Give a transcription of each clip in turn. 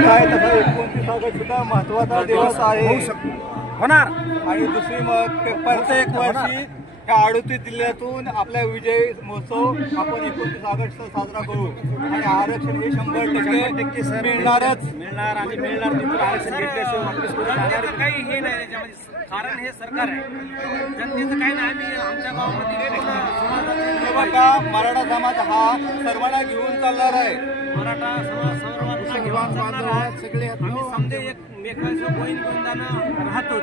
काय तसा 29 ऑगस्ट सुद्धा महत्वाचा दिवस आहे होणार। आणि दुसरी मग प्रत्येक वर्षी ह्या 38 जिल्ह्यातून आपला विजय महोत्सव आपण 29 ऑगस्ट साजरा करू आणि आरक्षण हे 100% मिळणार आणि मिळणार तिथून आरक्षण घेतल्याशिवाय वापस जनतेचं काही हे नाही त्याच्यामध्ये, कारण हे सरकार आहे, जनतेचं काही नाही। आम्ही आमच्या गावामध्ये बघा मराठा समाज हा सर्वांना घेऊन चालणार आहे, मराठा समाज सर्वांना घेऊन चालणार आहे। सगळे आम्ही समजे एकमेकांचं बहीण बंधानं राहतो,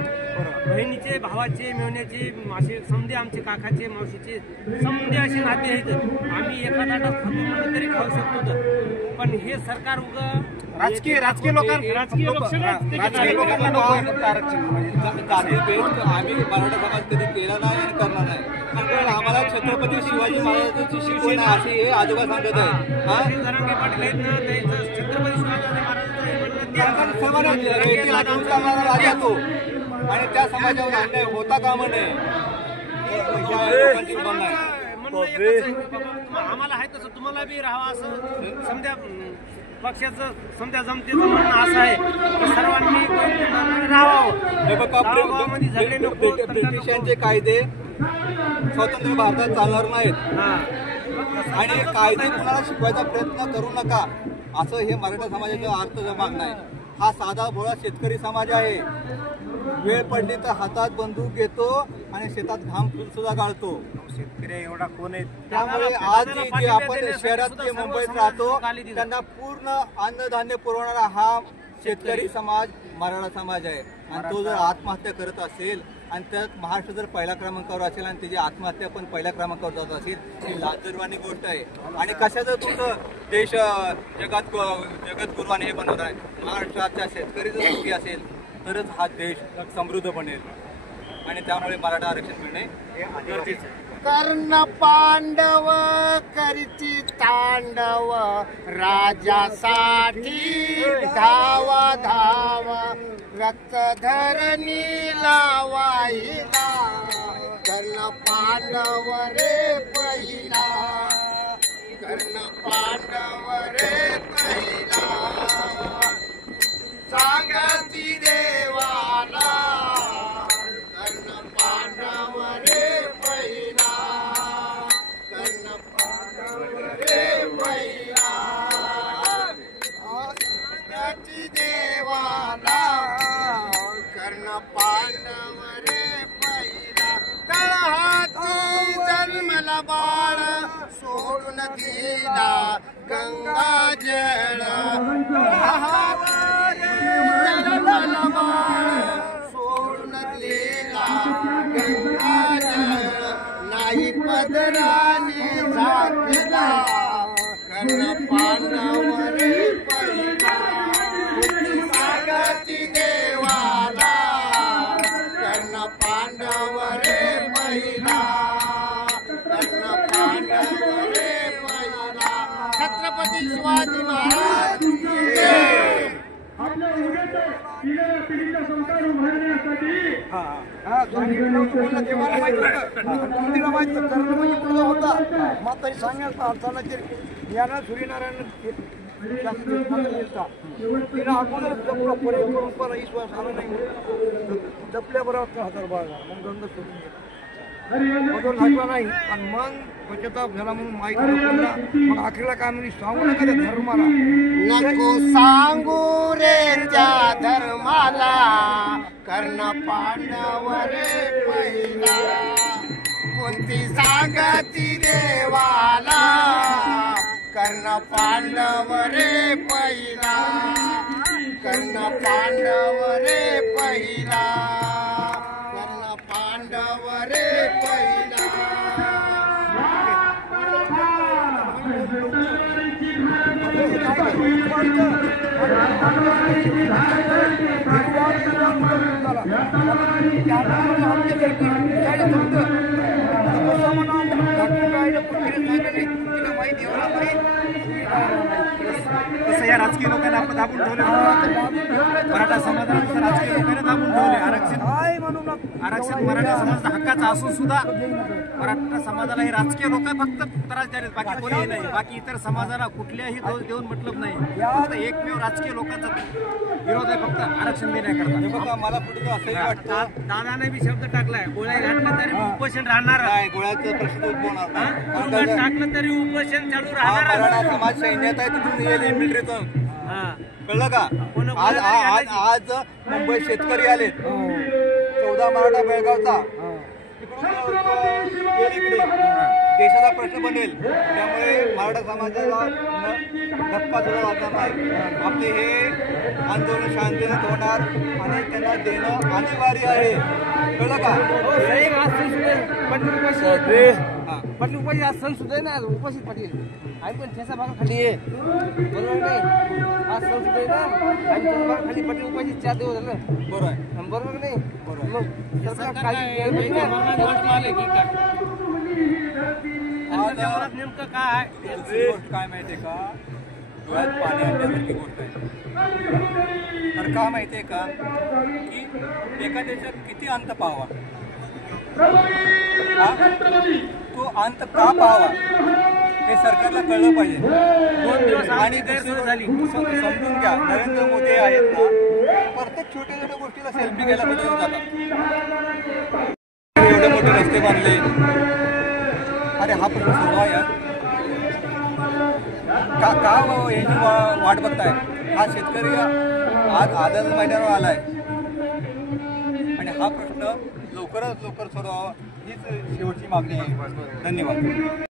बहिणीचे भावाचे मेवण्याचे असे समजे आमचे काकाचे मावशीचे समजे असे नाते आहेत। आम्ही एखादा खातो म्हणून तरी खाऊ शकतो, पण हे सरकार राजकीय लोकांना आम्ही मराठा समाज कधी केला नाही आणि करणार नाही, कारण आम्हाला छत्रपती शिवाजी महाराजांची शिकवण अशी हे आजोबा सांगत आहे। राजा तो आणि त्या समाजावर अन्याय होता कामा नये, आम्हाला आहे तसं तुम्हाला बी राहावं असं समजा पक्षाचं समजा जमतेचं म्हणणं असं आहे की सर्वांनी राहावं। हे बघा ब्रिटिशांचे कायदे स्वतंत्र भारतात चालणार नाहीत आणि कायदे कुणाला शिकवायचा प्रयत्न करू नका असं हे मराठा समाजाचं अर्थमागणं आहे। हा साधा भोळा शेतकरी समाज आहे, वेळ पडली तर हातात बंदूक घेतो आणि शेतात घाम फुल सुद्धा गाळतो। शेतकरी एवढा कोण आहे, त्यामुळे आज जे आपण शहरात जे मुंबईत राहतो त्यांना पूर्ण अन्नधान्य पुरवणारा हा शेतकरी समाज मराठा समाज आहे आणि तो जर आत्महत्या करत असेल आणि त्यात महाराष्ट्र जर पहिल्या क्रमांकावर असेल आणि त्याची आत्महत्या पण पहिल्या क्रमांकावर जात असेल ही लाजिरवाणी गोष्ट आहे। आणि कशाचं तुमचं देश जगद्गुरू आणि हे बनवत आहे, महाराष्ट्राच्या शेतकरी जर सुखी असेल तरच हा देश समृद्ध बनेल आणि त्यामुळे मराठा आरक्षण मिळणे हे गरजेचं आहे। कर्ण पांडव करती तांडव राजासाठी धावा धावा रक्त धरणी लावाईला कर्ण पांडव रे पहिला कर्ण पांडव रे पहिला सांगती देवाला कर्ण पांडव रे पहिला कर्ण पांडव रे पहिला सांगती देवाला कर्ण पांडव रे पहिला तळहाती जन्मला बाळ सोडून दिला गंगा जळ जन्मला बाळ सोडून दिला गंगा जळ नाही पदराने झाकला कर्ण पांडव रे पहिला सांगती देवाला कर्ण पांडव रे पहिला कर्ण पांडव रे पहिला छत्रपती शिवाजी महाराज आपल्या पिढ्या पिढीचा संस्कार उभारण्यासाठी म्हातारी सांगायचं अर्थाला याला सूर्यनारायण तिला अगोदर जपलं परंपरा विश्वास आला नाही जपल्याबरोबर हजार बाळगा मग गंध सोडून बदल घातला नाही आणि मग पश्चाताप झाला म्हणून माहिती मग अखेरला काय म्हणजे सांगू नका त्या धर्माला नको सांगू रे त्या धर्माला कर्ण पांडव रे पहिला कोणती सांगती देवाला कर्ण पांडव रे पहिला कर्ण पांडव रे पहिला कर्ण पांडव रे पहिला माहिती तसं या राजकीय लोकांना आपण दाबून ठेवले. मराठा समाजाला तसं राजकीय लोकांना दाबून ठेवले. आरक्षण मराठा समाजाचा हक्काचा असून सुद्धा मराठा समाजाला हे राजकीय लोक फक्त त्रास द्यायला, बाकी कोणीही नाही. बाकी इतर समाजाला कुठल्याही दोष देऊन मतलब नाही. फक्त एकमेव राजकीय लोकांचा विरोध आहे फक्त आरक्षण देण्याकरता. हे बघा, मला कुठे असंही वाटतं, दादाने बी शब्द टाकलाय, गोळ्या घातला तरी उपोषण राहणार काय गोळ्याचा प्रश्न उद्भवणार नाही. गोळ्या टाकलं तरी उपोषण चालू हा राहणार. मराठा समाज सैन्यात आहे, तिथून येईल मिलिटरीतून. हा. कळलं का? आज आज आज मुंबई शेतकरी आले, 14 मराठा बेळगावचा तिकडून येईल इकडे. देशाचा प्रश्न बनेल, त्यामुळे मराठा समाजाला धक्का सुद्धा लागणार नाही. आपले हे आंदोलन शांतीने होणार आणि त्यांना देणं अनिवार्य आहे. कळलं का? पाटील उपाशी आज सण सुद्धा आहे ना, उपाशी पाटील आम्ही पण ठेसा भागा खाली आहे, बरोबर नाही? आज सण सुद्धा आहे ना, आम्ही ठेसा भागा खाली पाटील उपाशी 4 दिवस झालं, बरोबर आहे. बरोबर नाही? बरोबर. मग सरकार काळजी घ्यायला नेमकं काय दुसरी गोष्ट काय माहितीये का? डोळ्यात पाणी आणण्यासारखी गोष्ट आहे. तर का माहितीये का की एका देशात किती अंत पाहावा, तो अंत का पाहावा हे सरकारला कळलं पाहिजे. 2 दिवस आणि गैरसोय झाली समजून घ्या. नरेंद्र मोदी आहेत ना, प्रत्येक छोट्या छोट्या गोष्टीला सेल्फी घ्यायला बदलून जातात. एवढे मोठे रस्ते बांधले, अरे हा प्रश्न सोडवा यार. का याची वाट बघताय? हा शेतकरी आज आझाद मैदानावर आलाय आणि हा प्रश्न लवकरात लवकर सोडवावा हीच शेवटची मागणी आहे. धन्यवाद.